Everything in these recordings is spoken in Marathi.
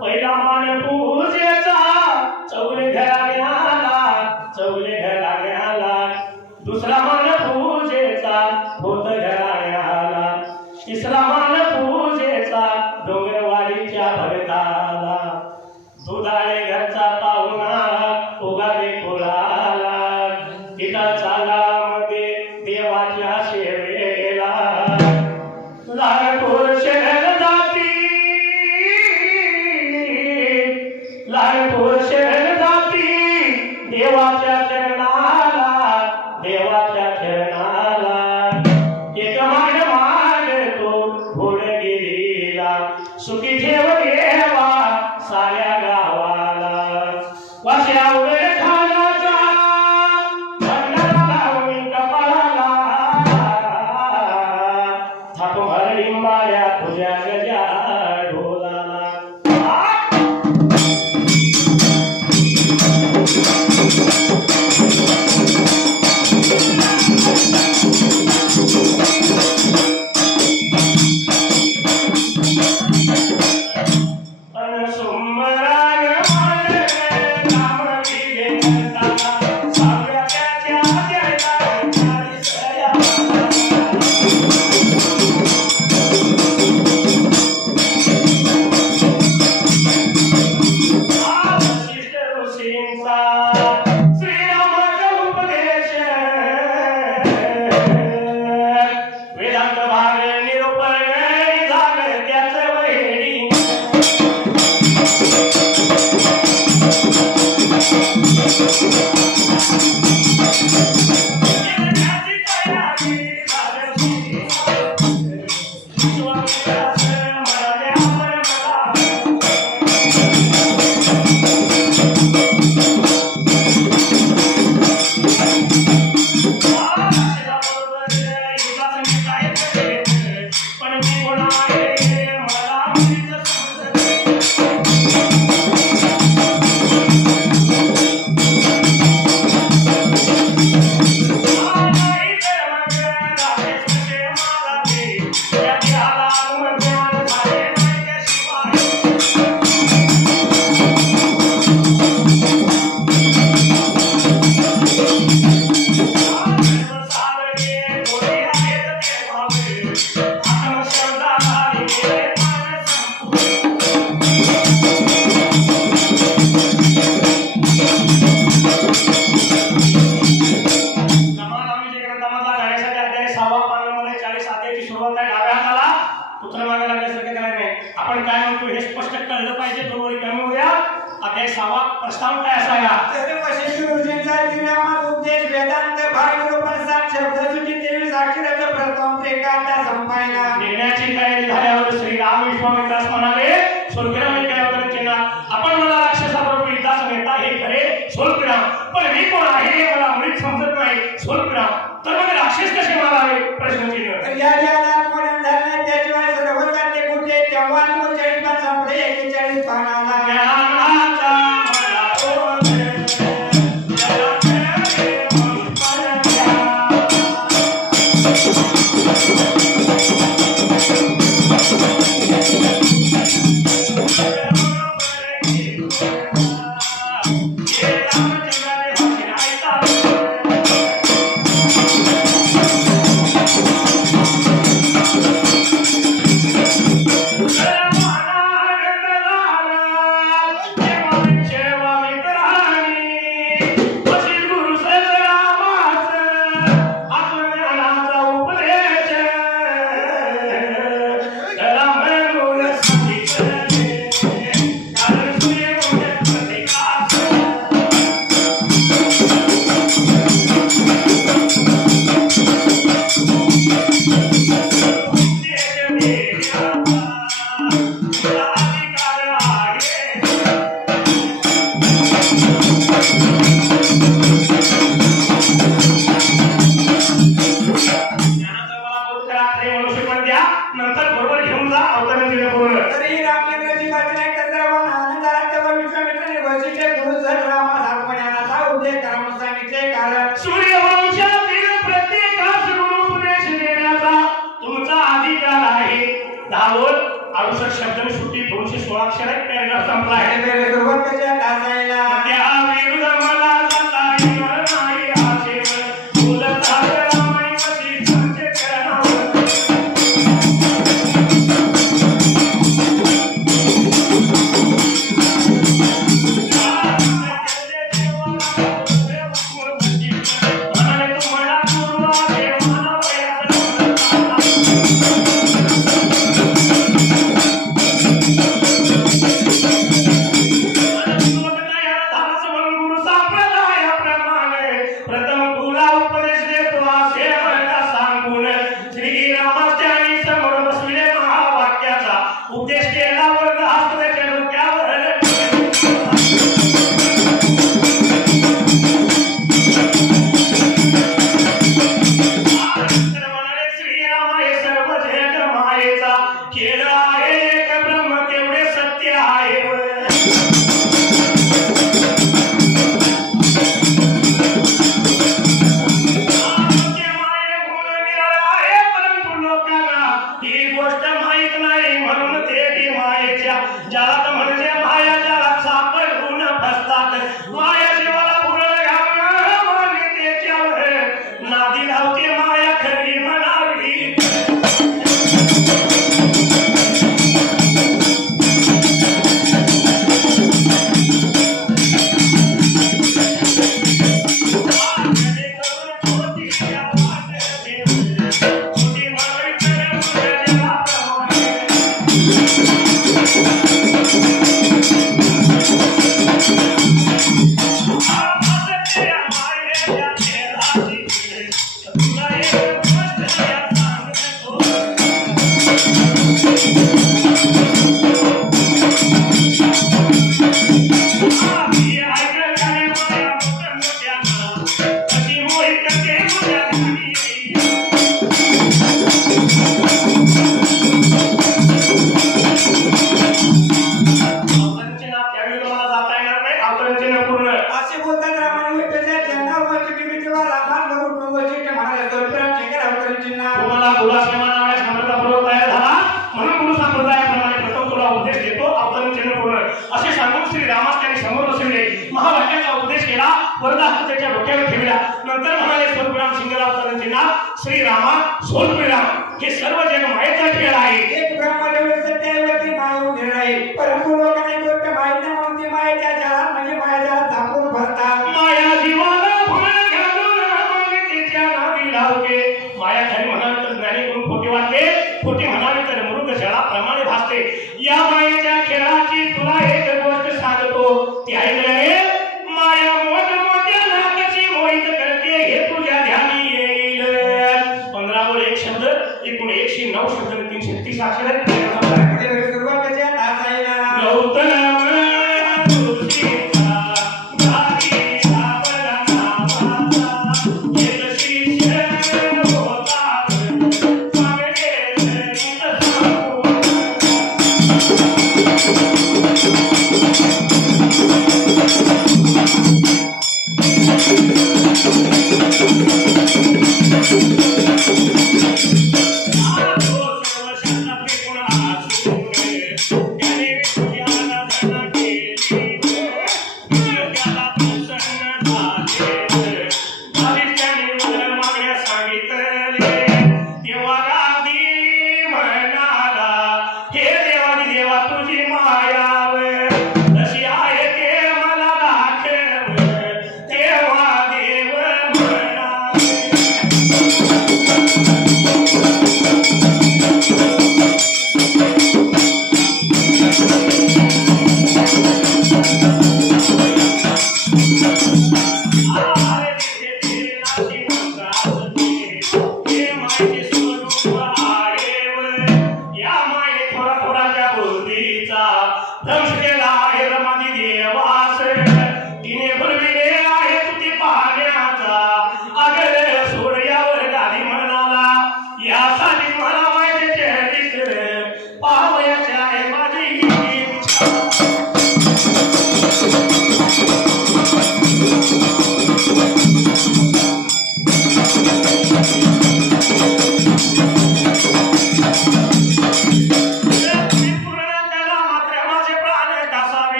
पहिला मान पूजेचा चौले घराण्याला दुसरा मान पूजेचा होत घराण्याला तिसरा मान पूजेचा डोंगरवाडीच्या भरताला दुधाळे घरचा पाहुणा उगारे कोळाला इटा चालामध्ये देवाच्या सेवेला लाडकोर शहर जाती लाडकोर शहर जाती देवाच्या चरणाला एक माग तो घोडगिरीला सुखी ठेव देवा साऱ्या गावाला वाशिरावर खानाचा भंडारा लावणी कपाळाला थापो हरिंबाया तुझ्या गजा ढोलाला प्रस्ताव काय असावा उपदेश वेदांत निर्णयाची तयारी झाल्यावर श्री राम विश्वामित्रास म्हणाले सोलपिराम आपण मला राक्षसाबरोबर युद्धास नेता हे खरे सोलपिराम पण मी कोण आहे हे मला मुळीच समजत नाही सोलपिराम तर मग राक्षस कसे मारावे प्रश्नचिन्ह तेव्हा 41 पानाला 16 पॅराग्राफ संपला आहे. पहिले सुरुवात कशी आहे टाचायला त्या विरुद्ध मला जाता येणार नाही आशेवर बोलता रामाई कशी संचे करणार उपदेश केला वर्ग हातच्या डोक्यावर म्हणाले श्रीराम हे सर्व जग मायेचा खेळ आहे एक ब्रह्म तेवढे सत्य आहे ही गोष्ट माहित नाही म्हणून ते मायेच्या ज्याला म्हणजे माया ज्याला सापडून फसतात माया जीवाला पुरळ घालून मान्यतेच्यावर नादी धावते माया खरी म्हणावी असे बोलतात रामाने विठ्ठलच्या जन्मावरची निमित्तवा रामाला कुटुंबाची म्हणाले तोपर्यंत शेखर अवतरणींना तुम्हाला गुरुआश्रम नावाच्या संप्रदायापूर्वक तयार झाला म्हणून गुरु संप्रदायाप्रमाणे प्रथम तुला उपदेश देतो अवतरण पूर्ण असे सांगून श्री रामास त्यांनी समोर बसविले महावाक्याचा उपदेश केला वरदा हात त्याच्या डोक्यावर ठेवला नंतर म्हणाले सोलपुराम सिंगला अवतरण चिन्ह श्री रामा सोलपुराम हे सर्व जग मायेचा खेळ आहे एक ब्रह्मदेव सत्यावरती मायेहून निर्णय परंतु लोकांना गोष्ट माहित नाही म्हणून ती मायेच्या जाळात म्हणजे मायेच्या झाकून भरतात माया जीवाला फुलं घालून मान्यतेच्या नादी लावते माया खरी म्हणावी तर ज्ञानी करून खोटे वाटते खोटे म्हणावे तर मृग जळाप्रमाणे भासते या मायेच्या खेळाची तुला एक गोष्ट सांगतो ती ऐकल्याने माया मोठमोठ्या नाकाची मोहित करते हे तुझ्या ध्यानी येईल 15 वर एक शब्द एकूण 109 शब्द 330 अक्षर आहेत सुरुवात कशी आहे टाचायला गौतम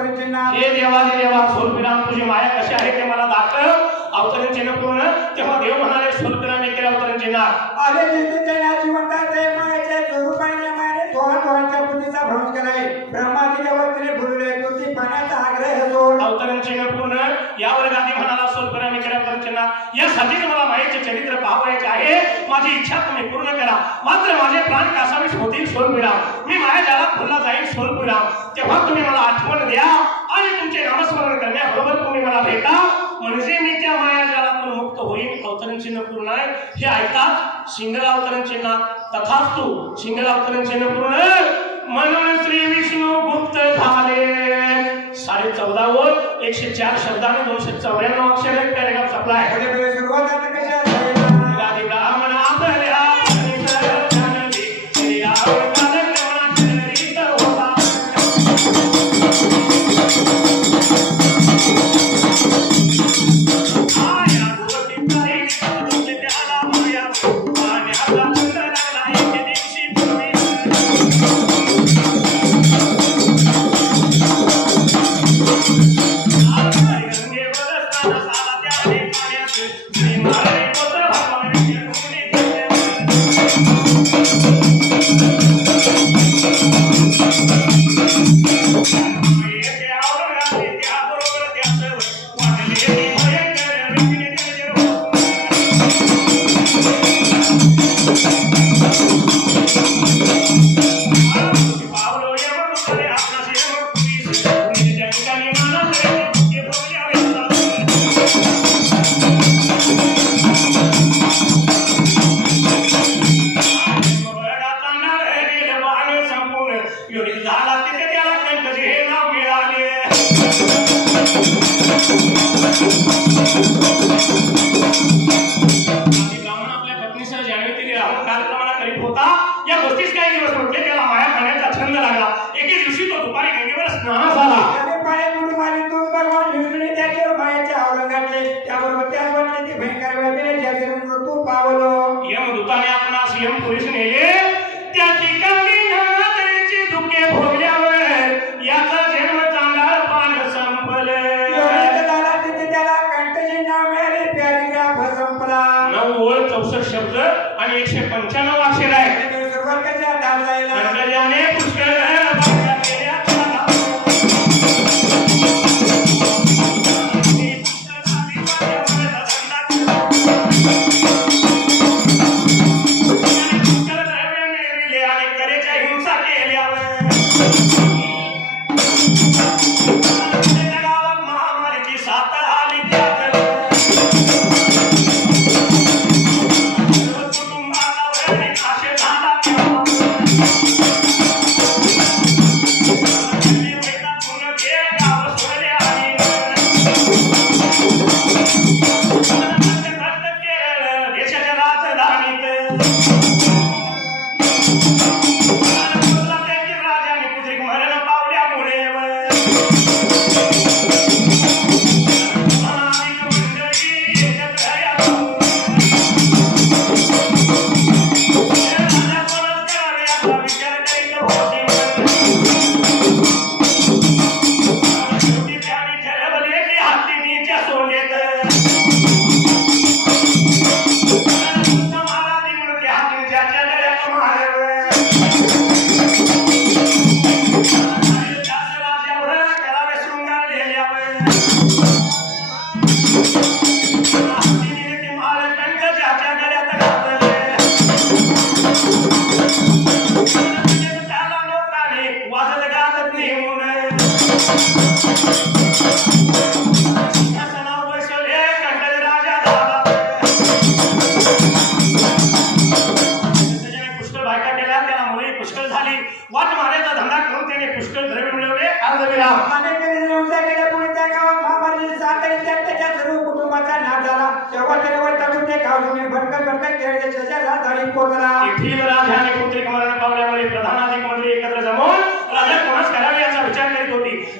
अवतरण चिन्ह हे देवादी देवा स्वरूपराम तुझी माया कशी आहे ते मला दाखव अवतरण चिन्ह पूर्ण तेव्हा देव म्हणाले स्वरूपराम केले अवतरण चिन्ह आले जितेंद्र जिवंत ते मायाच्या स्वरूपाने मायाने थोरांच्या बुद्धीचा भ्रंश केलाय ब्रह्माजीच्या वक्तीने भुलले तुझी पाण्याचा आग्रह सोड अवतरण चिन्ह पूर्ण यावर गादी म्हणाला स्वरूपराम केले अवतरण चिन्ह यासाठीच मला मायेचे चरित्र पाहायचे आहे माझी इच्छा तुम्ही पूर्ण करा मात्र माझे प्राण कासावीस होतील स्वरूपराम मी माया जाळात खुल्ला जाईल स्वरूपराम तेव्हा तुम्ही मला आठवण द्या आणि तुमचे नामस्मरण करण्याबरोबर तुम्ही मला भेटा म्हणजे मी त्या माया जाळातून मुक्त होईल अवतरण चिन्ह पूर्ण आहे हे ऐकतात सिंगल अवतरण चिन्ह तथास्तु सिंगल अवतरण चिन्ह पूर्ण म्हणून श्री विष्णू गुप्त झाले 14.5 वर 104 शब्दाने 294 अक्षर पॅरेग्राफ संपलाय सुरुवात आता कशा गादी ब्राह्मण आपल्या जानली श्री राम कालक्रमणा चरित होता आया गोटी काही तुझे त्याला माया पाण्याचा चंद्र लागला एके दिवशी पूर्वी शब्द आणि 195 अक्षर आहे सुरुवात कशा डाल जायला पुष्कळ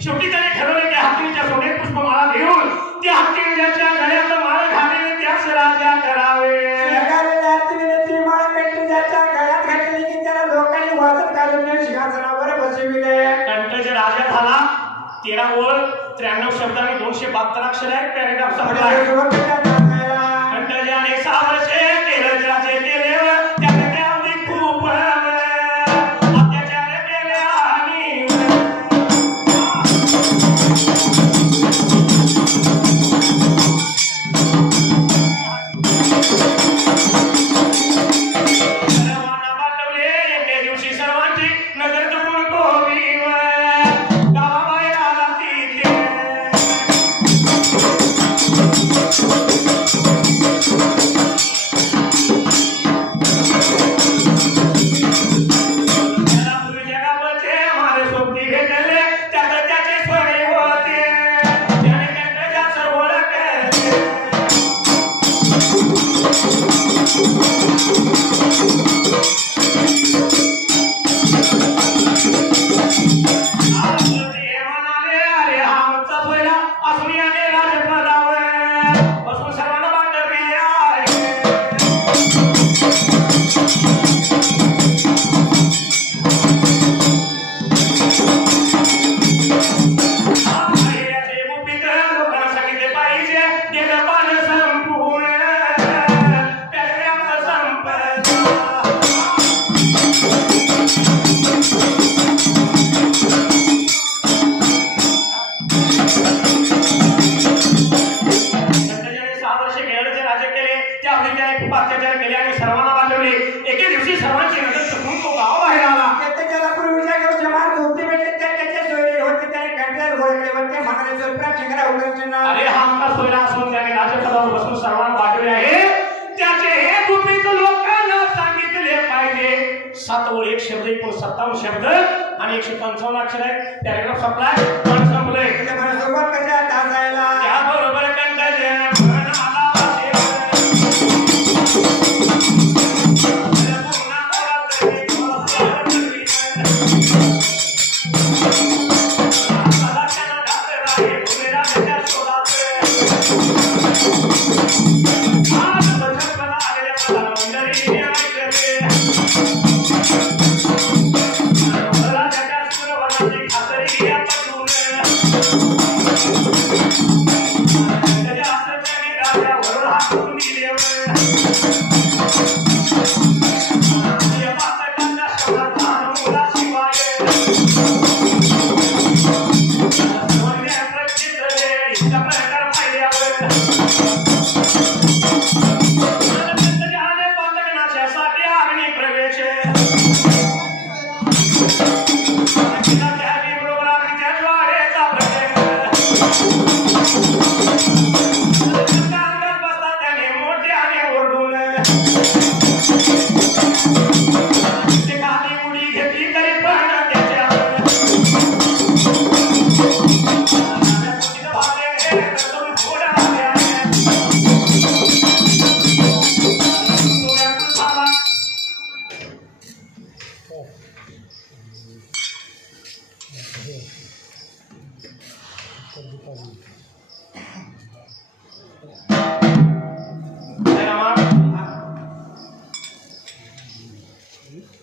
शेवटी त्याने ठरवले की हत्तीच्या सोन्यात पुष्पमाळा घेऊन त्या हत्तीच्या गळ्यात माळ घालणे त्याच राजा करावे गळ्यात घातली की त्याला लोकांनी वाजत घालून सिंहासनावर बसविले कंठज राजा झाला 13 ओळ 93 शब्द आणि 272 अक्षर आहेत. पॅरेग्राफ संपला. अंतर्जाने 6 वर्षे केलं जगाचे केले त्याने त्यावधी खूप अत्याचार केले आणि सर्वांना पाठवले एके दिवशी सर्वांची नजर चुकून कोबी गावाबाहेर आला तिथे त्याला पूर्वीच्या गावाचे मारे सोबती भेटले त्यात त्याचे स्वरे होते त्याने त्यांच्या सर्व ओळखले अत्याचार केले आणि सर्वांना बांधवले. एके दिवशी सर्वांची नजर चुकून तो गावाबाहेर आला. त्याला पूर्वीच्या गावचे मार होते भेटले त्याचे सोयरे होते त्याने कंटाळ ओळखले होते म्हणाले सोयरा शिंगरा उघडून अरे हा आमचा सोयरा असून त्याने राजपदावर बसून सर्वांना बांधवले आहे. त्याचे हे गुपित लोकांना सांगितले पाहिजे. 7 ओळ 1 शब्द 57 शब्द आणि 155 अक्षर आहे. पॅरेग्राफ संपलाय. पण संपलंय. सोबत कशा दासायला त्याबरोबर कंटाळ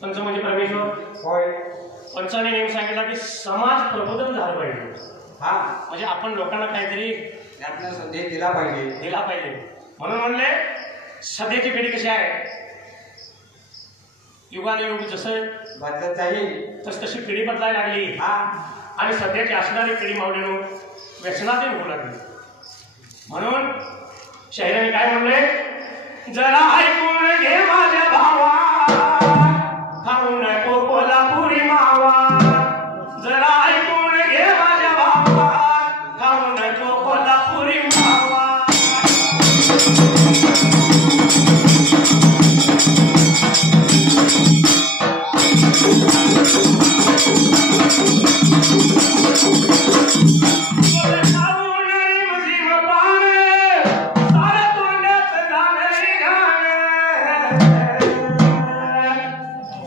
पंच म्हणजे परमेश्वर. होय. पंचाने नेहमी सांगितलं की समाज प्रबोधन झालं पाहिजे. हा म्हणजे आपण लोकांना काहीतरी ज्ञान संदेश दिला पाहिजे. म्हणून म्हणले सध्याची पिढी कशी आहे. युगानुयुग जसं बदलत जाईल तशी पिढी बदलायला लागली. हा आणि सध्याची असणारी पिढी मावळीनं व्यसनाधीन होऊ लागली. म्हणून शाहिराने काय म्हणले, जरा ऐकून घे माझ्या भावा, खाऊ नको कोल्हापुरी मावा. जरा ऐकून घे माझ्या भावा, खाऊ नको कोल्हापुरी मावा.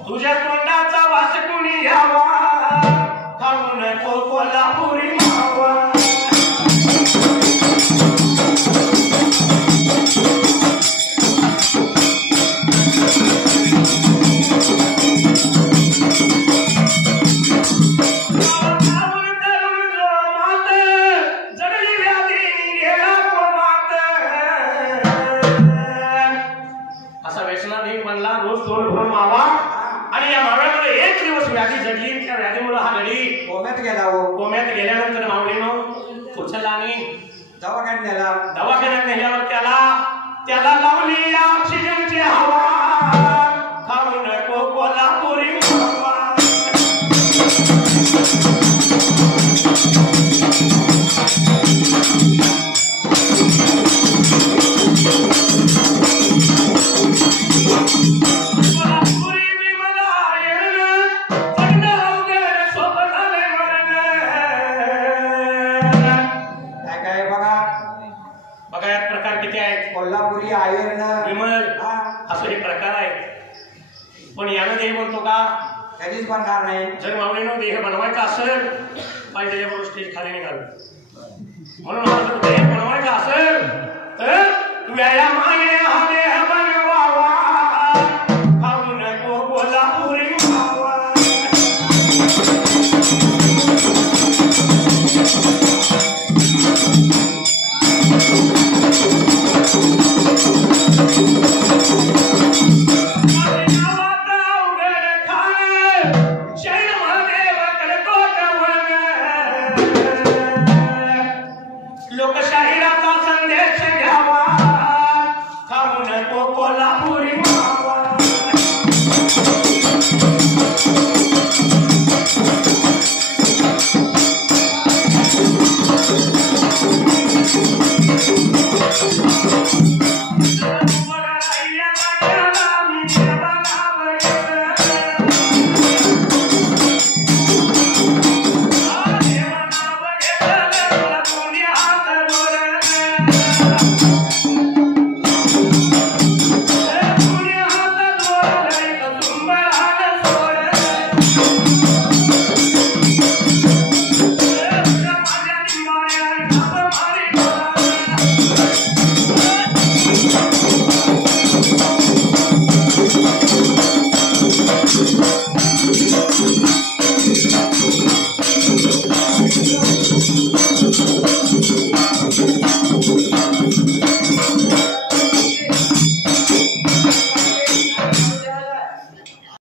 तुझ्या तोंडाचा वास कुणी घ्यावा, खाऊ नको कोल्हापुरी मावा. खाऊन तरुण जो बळी कोम्यात गेला हो. कोम्यात गेल्यानंतर माऊलीनं उचलला आणि दवाखान्यात नेला. दवाखान्यात नेल्यावर त्याला लावली ऑक्सिजनची हवा खाऊन नको कोल्हापुरी हवा. कोल्हापुरी आयर्न विमल असं हे प्रकार आहेत. पण यानं देह बनतो का? कधीच बनणार नाही. जर माऊलीनं देह बनवायचा असेल पाहिजे त्याच्याबरोबर स्टेज खाली निघालं. म्हणून देह बनवायचा असेल तर व्यायामाने हा देह